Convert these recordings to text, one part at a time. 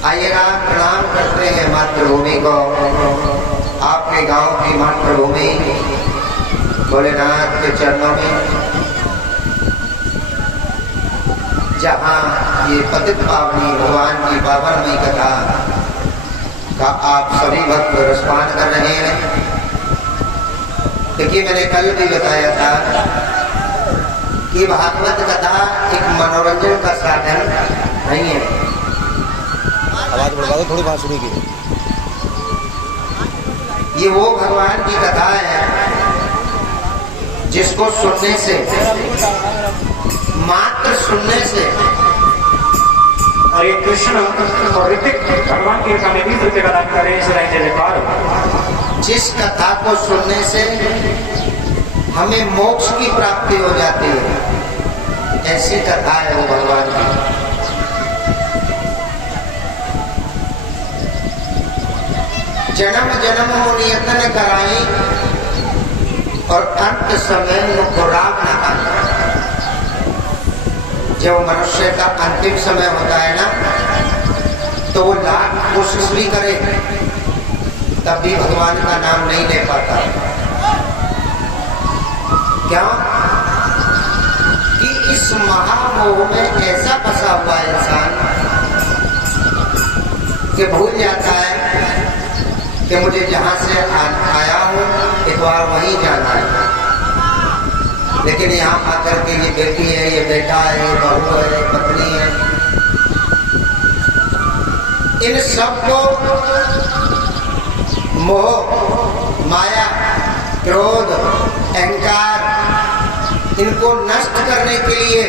आइएगा, प्रणाम करते हैं मातृभूमि को, आपके गांव की मातृभूमि भोलेनाथ के चरणों में, जहां ये पतित पावनी भगवान की पावनमयी कथा का आप सभी भक्त रसपान कर रहे हैं। देखिए, मैंने कल भी बताया था कि भागवत कथा एक मनोरंजन का साधन नहीं है। आवाज बढ़वा दो थोड़ी, बात सुनी की। ये वो भगवान की कथा है जिसको सुनने से, मात्र सुनने से, और ये कृष्ण और ऋतिक भगवान की कथा में भी सत्य का दान करें, जिस कथा को सुनने से हमें मोक्ष की प्राप्ति हो जाती है, ऐसी कथा है वो भगवान की। जन्म जन्म मुनियतन कराई और अंत समय मुकुराम न आना। जब मनुष्य का अंतिम समय होता है ना, तो वो लाख कोशिश भी करे तब भी भगवान का नाम नहीं ले पाता। क्यों? कि इस महामोह में ऐसा फंसा हुआ इंसान कि भूल जाता है कि मुझे जहां से आया हूं एक बार वहीं जाना है। लेकिन यहाँ आकर के ये बेटी है, ये बेटा है, ये बहू है, ये पत्नी है, इन सबको मोह, माया, क्रोध, अहंकार, इनको नष्ट करने के लिए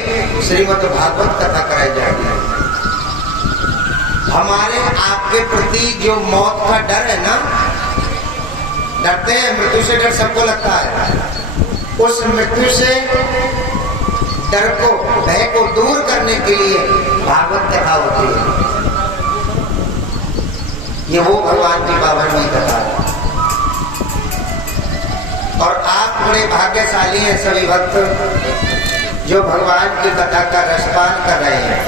श्रीमद् भागवत कथा कराई जाती है। हमारे आपके प्रति जो मौत का डर है ना, डरते हैं, मृत्यु से डर सबको लगता है। उस मृत्यु से डर को, भय को दूर करने के लिए भागवत कथा होती है। ये वो भगवान की पावनमयी कथा है। और आप बड़े भाग्यशाली हैं सभी भक्त जो भगवान की कथा का रसपान कर रहे हैं।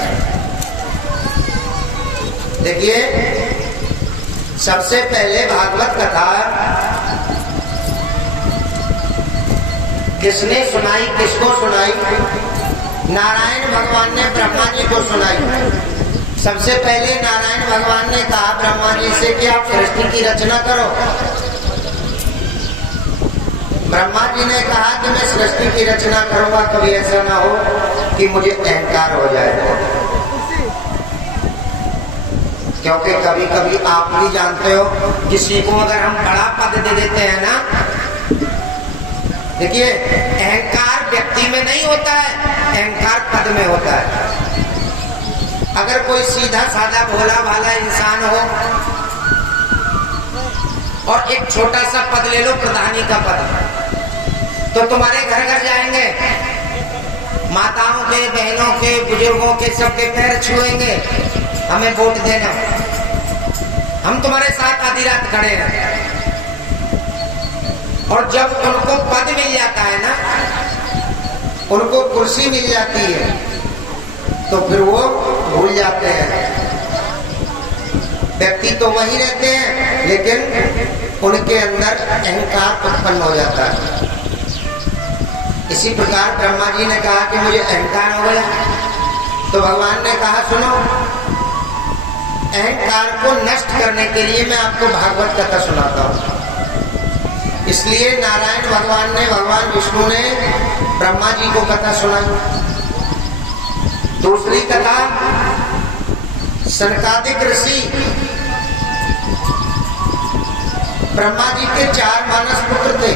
देखिए, सबसे पहले भागवत कथा किसने सुनाई, किसको सुनाई? नारायण भगवान ने ब्रह्मा जी को सुनाई। सबसे पहले नारायण भगवान ने कहा ब्रह्मा जी से कि आप सृष्टि की रचना करो। ब्रह्मा जी ने कहा कि मैं सृष्टि की रचना करूंगा, कभी ऐसा ना हो कि मुझे अहंकार हो जाए। क्योंकि कभी कभी आप भी जानते हो, किसी को अगर हम बड़ा पद दे देते हैं ना, देखिए, अहंकार व्यक्ति में नहीं होता है, अहंकार पद में होता है। अगर कोई सीधा साधा भोला भाला इंसान हो और एक छोटा सा पद ले लो, प्रधानी का पद, तो तुम्हारे घर घर जाएंगे, माताओं के, बहनों के, बुजुर्गों के, सबके पैर छुएंगे, हमें वोट देना, हम तुम्हारे साथ आधी रात खड़े हैं। और जब उनको पद मिल जाता है ना, उनको कुर्सी मिल जाती है, तो फिर वो भूल जाते हैं। व्यक्ति तो वही रहते हैं, लेकिन उनके अंदर अहंकार उत्पन्न हो जाता है। इसी प्रकार ब्रह्मा जी ने कहा कि मुझे अहंकार हो गया, तो भगवान ने कहा सुनो, अहंकार को नष्ट करने के लिए मैं आपको भागवत कथा सुनाता हूँ। इसलिए नारायण भगवान ने, भगवान विष्णु ने ब्रह्मा जी को कथा सुनाई। दूसरी कथा, सनकादिक ऋषि, ब्रह्मा जी के 4 मानस पुत्र थे,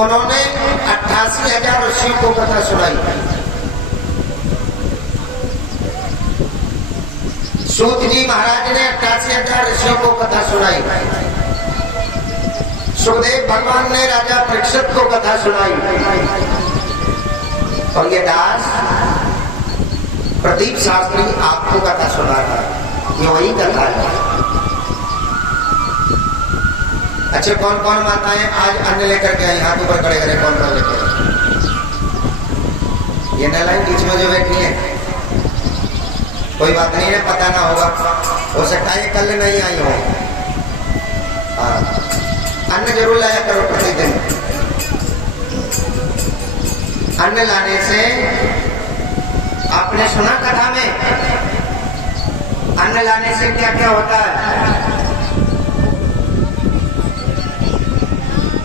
उन्होंने 88,000 ऋषियों को कथा सुनाई। सूत जी महाराज ने 88,000 ऋषियों को कथा सुनाई। सुखदेव भगवान ने राजा परीक्षित को कथा सुनाई। और ये दास प्रदीप शास्त्री आपको कथा सुना था, ये वही कथा है। अच्छा, कौन कौन माताएं आज अन्न लेकर के आई? हाथ ऊपर खड़े करें, कौन कौन लेकर? ये नलाइन बीच में जो बैठी है, कोई बात नहीं है, पता ना होगा, हो सकता है कल नहीं आई हो। हाँ, अन्न जरूर लाया करो प्रतिदिन। अन्न लाने से आपने सुना कथा में, अन्न लाने से क्या क्या होता है?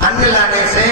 अन्न लाने से